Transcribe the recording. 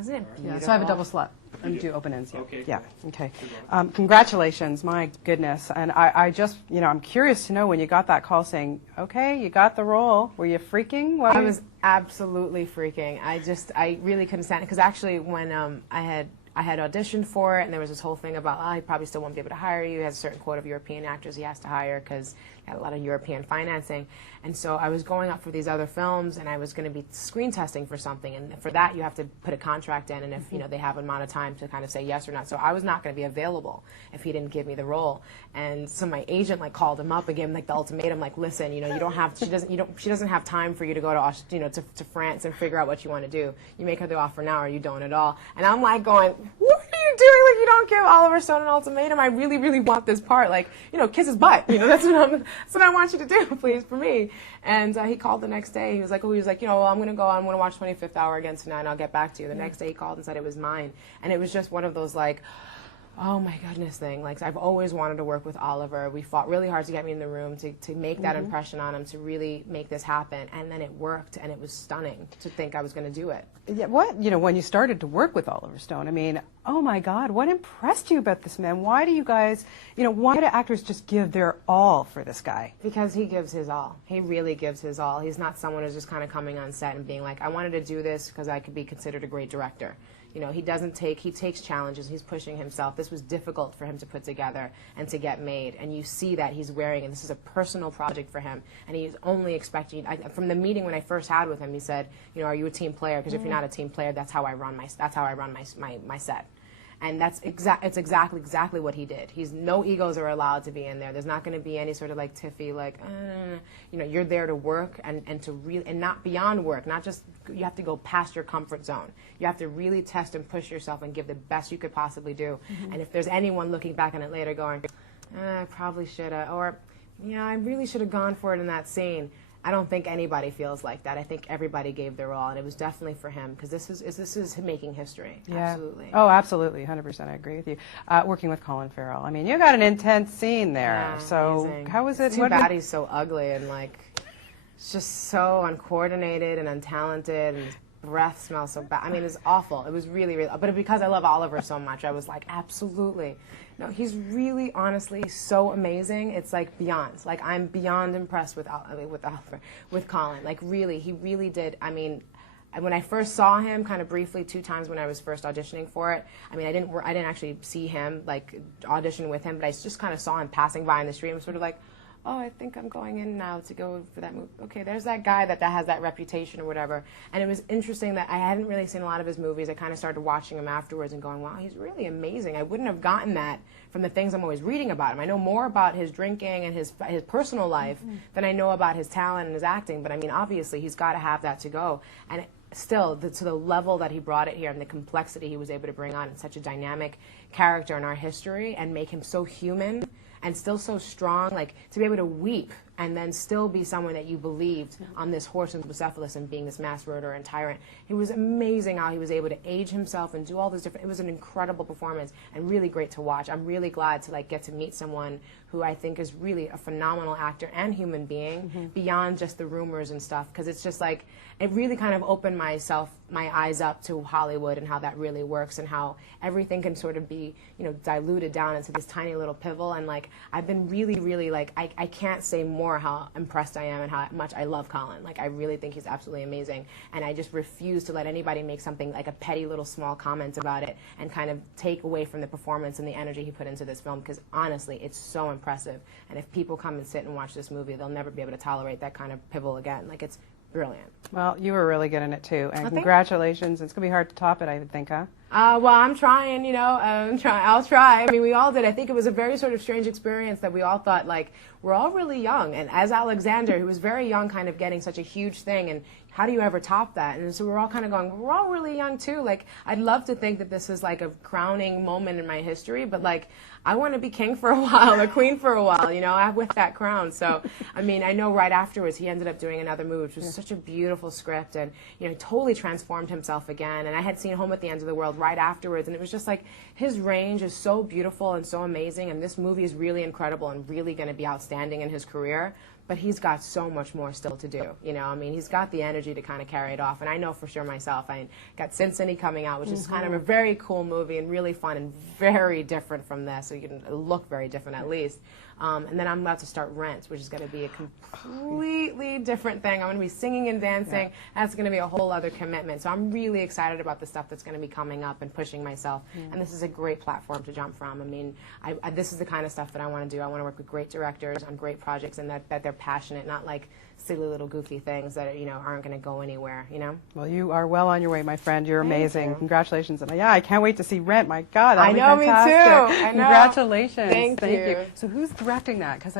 Isn't it beautiful? Yeah, so I have a double slot. And do open ends. Yeah. Okay. Yeah. Okay. Congratulations. My goodness. And I just, I'm curious to know when you got that call saying, okay, you got the role. Were you freaking? I was absolutely freaking. I really couldn't stand it because actually when I had auditioned for it and there was this whole thing about, he probably still won't be able to hire you. He has a certain quota of European actors he has to hire because he had a lot of European financing. And so I was going up for these other films and I was going to be screen testing for something. And for that you have to put a contract in and if, they have an amount of time to kind of say yes or not. So I was not going to be available if he didn't give me the role. And so my agent called him up and gave him the ultimatum, listen, you don't have, she doesn't have time for you to go to, to France and figure out what you want to do. You make her the offer now or you don't at all. And I'm going, what are you doing? You don't give Oliver Stone an ultimatum. I really, really want this part. Kiss his butt. That's what I want you to do, please, for me. And he called the next day. He was like, I'm going to go. I'm going to watch 25th Hour again tonight, and I'll get back to you. The next day he called and said it was mine. And it was just one of those, oh my goodness thing. I've always wanted to work with Oliver. We fought really hard to get me in the room, to make that impression on him, to really make this happen. And then it worked, and it was stunning to think I was going to do it. Yeah, when you started to work with Oliver Stone, oh my God, what impressed you about this man? Why do you guys, why do actors just give their all for this guy? Because he gives his all. He really gives his all. He's not someone who's just kind of coming on set and being like, I wanted to do this because I could be considered a great director. He takes challenges, he's pushing himself. This was difficult for him to put together and to get made. And you see that he's wearing, and this is a personal project for him. And he's only expecting, from the meeting when I first had with him, he said, are you a team player? Because if you're not a team player, that's how I run my set. And it's exactly what he did. No egos are allowed to be in there. There's not going to be any sort of tiffy, you're there to work and to really, and not beyond work, not just, you have to go past your comfort zone. You have to really test and push yourself and give the best you could possibly do. And if there's anyone looking back on it later going, I probably should have, or, I really should have gone for it in that scene. I don't think anybody feels like that. I think everybody gave their all, and it was definitely for him because this is making history. Yeah. Absolutely. Oh, absolutely, 100%. I agree with you. Working with Colin Farrell, you got an intense scene there. Yeah, so amazing. how was it? It's too bad he's so ugly and it's just so uncoordinated and untalented, and his breath smells so bad. It's awful. It was really, really. But because I love Oliver so much, I was like, absolutely. No, he's really, honestly, so amazing. It's beyond. I'm beyond impressed with Colin. Really, he really did. When I first saw him, kind of briefly, 2 times when I was first auditioning for it. I didn't actually see him audition with him, but I just kind of saw him passing by in the street. And was sort of oh, I think I'm going in now to go for that movie. Okay, there's that guy that has that reputation or whatever. And it was interesting that I hadn't really seen a lot of his movies. I kind of started watching him afterwards and going, wow, he's really amazing. I wouldn't have gotten that from the things I'm always reading about him. I know more about his drinking and his personal life than I know about his talent and his acting. But obviously, he's got to have that to go. And still, to the level that he brought it here and the complexity he was able to bring on in such a dynamic character in our history and make him so human and still so strong, to be able to weep and then still be someone that you believed on this horse and Bucephalus and being this mass murderer and tyrant. It was amazing how he was able to age himself and do all those different, it was an incredible performance and really great to watch. I'm really glad to get to meet someone who I think is really a phenomenal actor and human being beyond just the rumors and stuff, because it's just it really kind of opened my eyes up to Hollywood and how that really works and how everything can sort of be, diluted down into this tiny little pivel. And I've been really, really I can't say more how impressed I am and how much I love Colin. I really think he's absolutely amazing. And I just refuse to let anybody make something a petty little small comment about it and kind of take away from the performance and the energy he put into this film, because honestly, it's so impressive. And if people come and sit and watch this movie, they'll never be able to tolerate that kind of pivel again. It's brilliant. Well, you were really good in it too, and congratulations. It's going to be hard to top it, I would think, huh? Well, I'm trying, I'll try. We all did. I think it was a very sort of strange experience that we all thought, we're all really young. And as Alexander, who was very young, kind of getting such a huge thing, and how do you ever top that? And so we're all kind of going, we're all really young too. I'd love to think that this is a crowning moment in my history, but I want to be king for a while or queen for a while, with that crown. So, I know right afterwards he ended up doing another movie, which was such a beautiful script, and, totally transformed himself again. And I had seen Home at the End of the World right afterwards, and it was just his range is so beautiful and so amazing, and this movie is really incredible and really going to be outstanding in his career. but he's got so much more still to do. You know, I mean, he's got the energy to kind of carry it off, and I know for sure myself. I got Sin City coming out, which is kind of a very cool movie and really fun and very different from this. So you can look very different at least. And then I'm about to start Rent, which is going to be a completely different thing. I'm going to be singing and dancing. Yeah. That's going to be a whole other commitment. So I'm really excited about the stuff that's going to be coming up and pushing myself. And this is a great platform to jump from. I mean, this is the kind of stuff that I want to do. I want to work with great directors on great projects, and that they're passionate, not like silly little goofy things that aren't going to go anywhere. Well, you are well on your way, my friend. You're amazing. Thank you. Congratulations. And yeah, I can't wait to see Rent. My God, that'll I know, be fantastic. me too. I know. Congratulations. Thank you. So who's directing that? Because